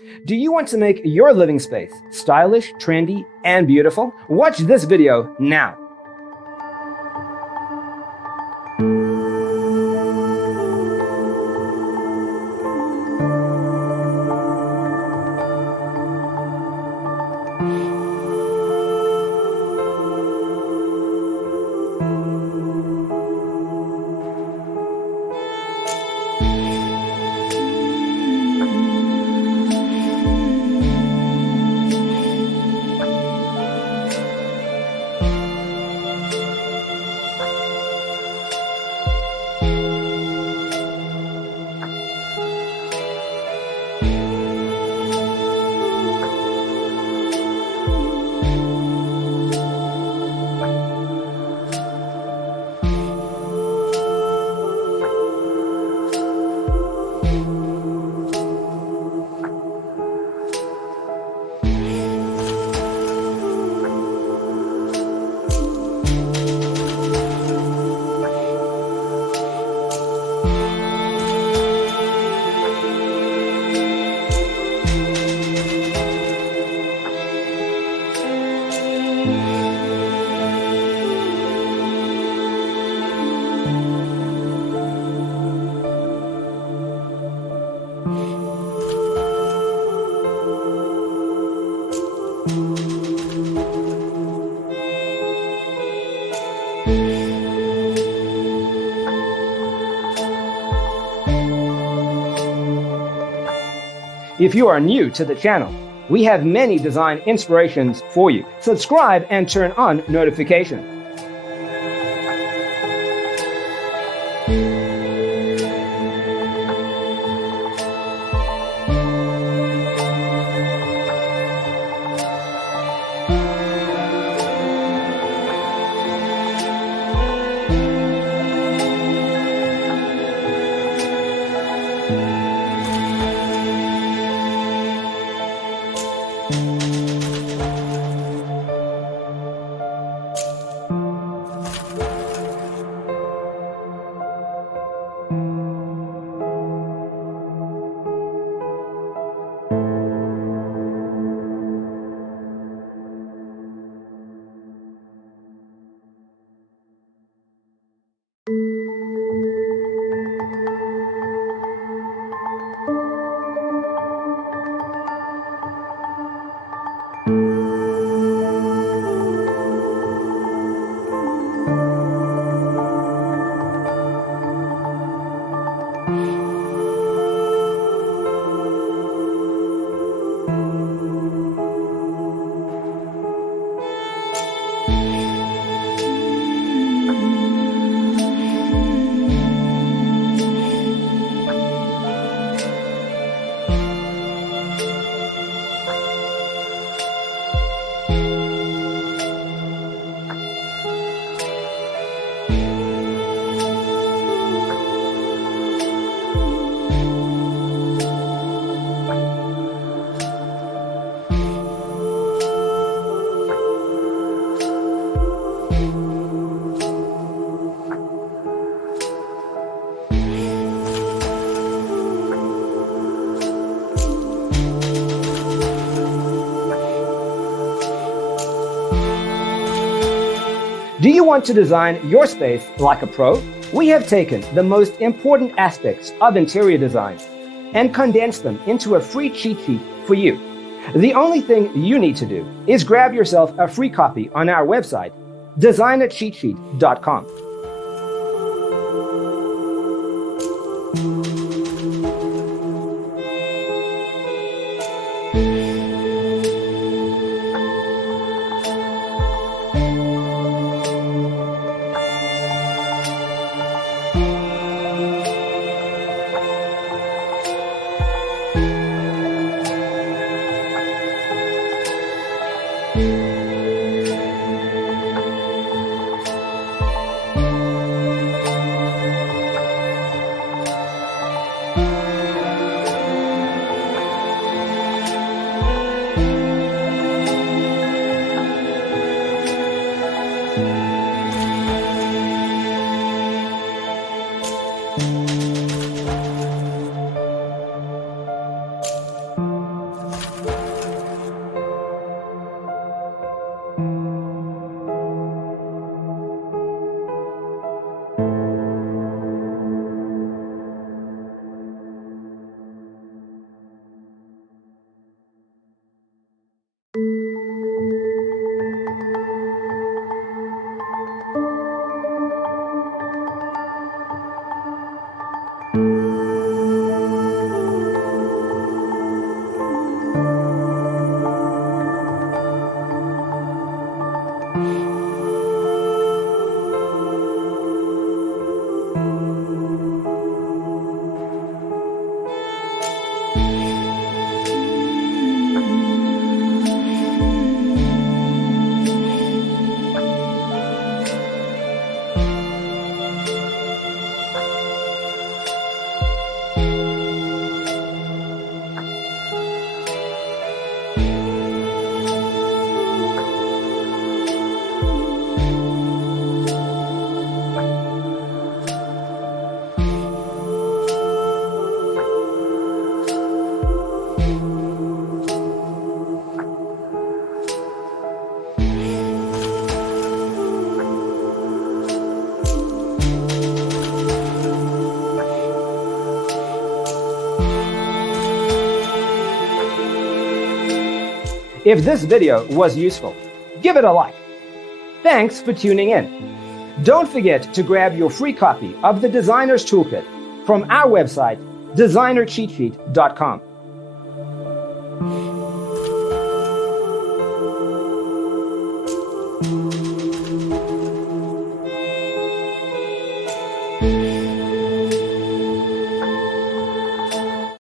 Do you want to make your living space stylish, trendy, and beautiful? Watch this video now. If you are new to the channel, we have many design inspirations for you. Subscribe and turn on notifications. Do you want to design your space like a pro? We have taken the most important aspects of interior design and condensed them into a free cheat sheet for you. The only thing you need to do is grab yourself a free copy on our website, designercheatsheet.com. If this video was useful, give it a like. Thanks for tuning in. Don't forget to grab your free copy of the Designer's Toolkit from our website, designercheatsheet.com.